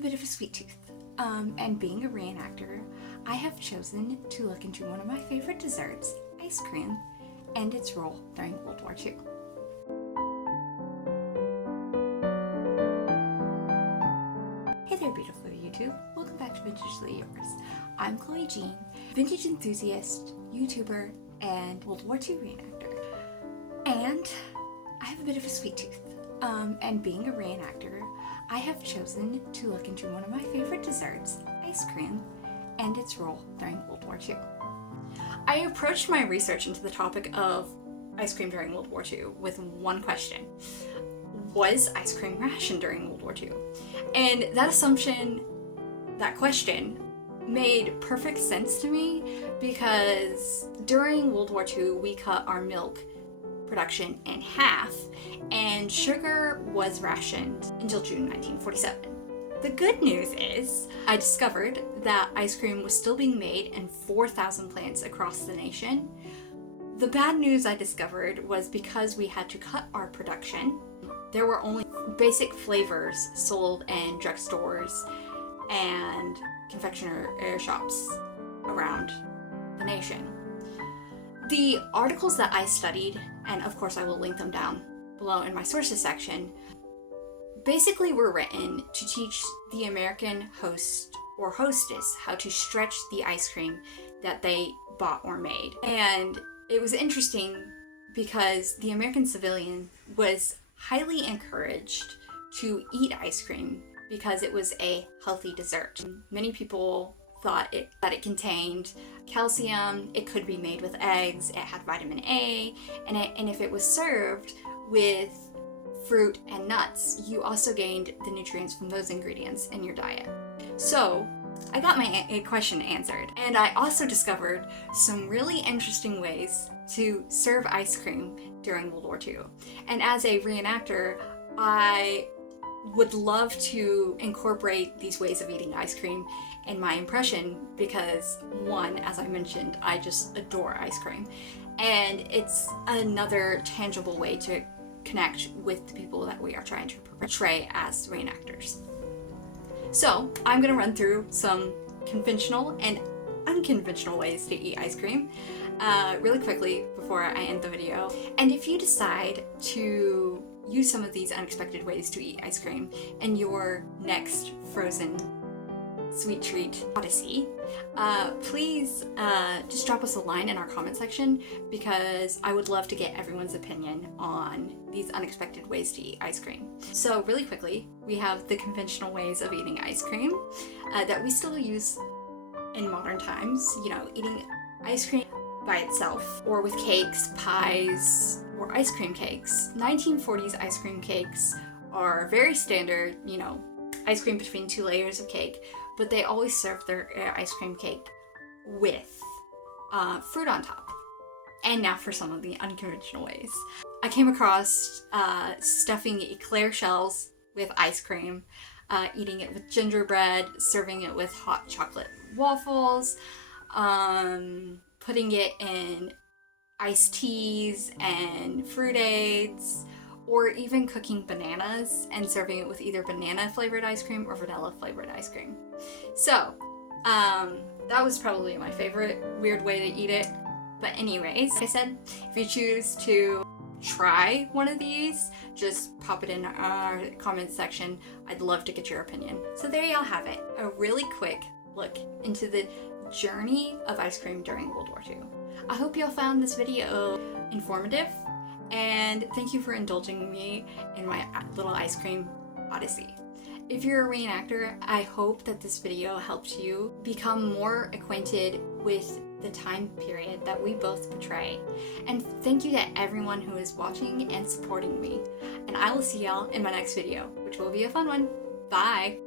a bit of a sweet tooth, and being a reenactor, I have chosen to look into one of my favorite desserts, ice cream, and its role during World War II. Hey there, beautiful YouTube. Welcome back to Vintagely Yours. I'm Chloe Jean, vintage enthusiast, YouTuber, and World War II reenactor. And I have a bit of a sweet tooth, and being a reenactor, I have chosen to look into one of my favorite desserts, ice cream, and its role during World War II. I approached my research into the topic of ice cream during World War II with one question. Was ice cream rationed during World War II? And that question made perfect sense to me because during World War II, we cut our milk production in half, and sugar was rationed until June 1947. The good news is I discovered that ice cream was still being made in 4,000 plants across the nation. The bad news I discovered was because we had to cut our production, there were only basic flavors sold in drugstores and confectioner shops around the nation. The articles that I studied, and of course I will link them down below in my sources section, basically were written to teach the American host or hostess how to stretch the ice cream that they bought or made. And it was interesting because the American civilian was highly encouraged to eat ice cream because it was a healthy dessert. Many people thought that it contained calcium, it could be made with eggs, it had vitamin A, and if it was served with fruit and nuts, you also gained the nutrients from those ingredients in your diet. So I got my question answered, and I also discovered some really interesting ways to serve ice cream during World War II. And as a reenactor, I would love to incorporate these ways of eating ice cream in my impression because, one, as I mentioned, I just adore ice cream, and it's another tangible way to connect with the people that we are trying to portray as reenactors. So I'm going to run through some conventional and unconventional ways to eat ice cream really quickly before I end the video. And if you decide to use some of these unexpected ways to eat ice cream in your next frozen sweet treat odyssey, please just drop us a line in our comment section because I would love to get everyone's opinion on these unexpected ways to eat ice cream. So really quickly, we have the conventional ways of eating ice cream that we still use in modern times, eating ice cream by itself or with cakes, pies, or ice cream cakes. 1940s ice cream cakes are very standard, ice cream between two layers of cake, but they always serve their ice cream cake with fruit on top. And now for some of the unconventional ways. I came across stuffing eclair shells with ice cream, eating it with gingerbread, serving it with hot chocolate waffles, putting it in iced teas and fruit aids, or even cooking bananas and serving it with either banana flavored ice cream or vanilla flavored ice cream. So that was probably my favorite weird way to eat it. But anyways, like I said, if you choose to try one of these, just pop it in our comment section. I'd love to get your opinion. So there y'all have it, a really quick look into the journey of ice cream during World War II. I hope y'all found this video informative, and thank you for indulging me in my little ice cream odyssey. If you're a reenactor, I hope that this video helped you become more acquainted with the time period that we both portray. And thank you to everyone who is watching and supporting me. And I will see y'all in my next video, which will be a fun one. Bye!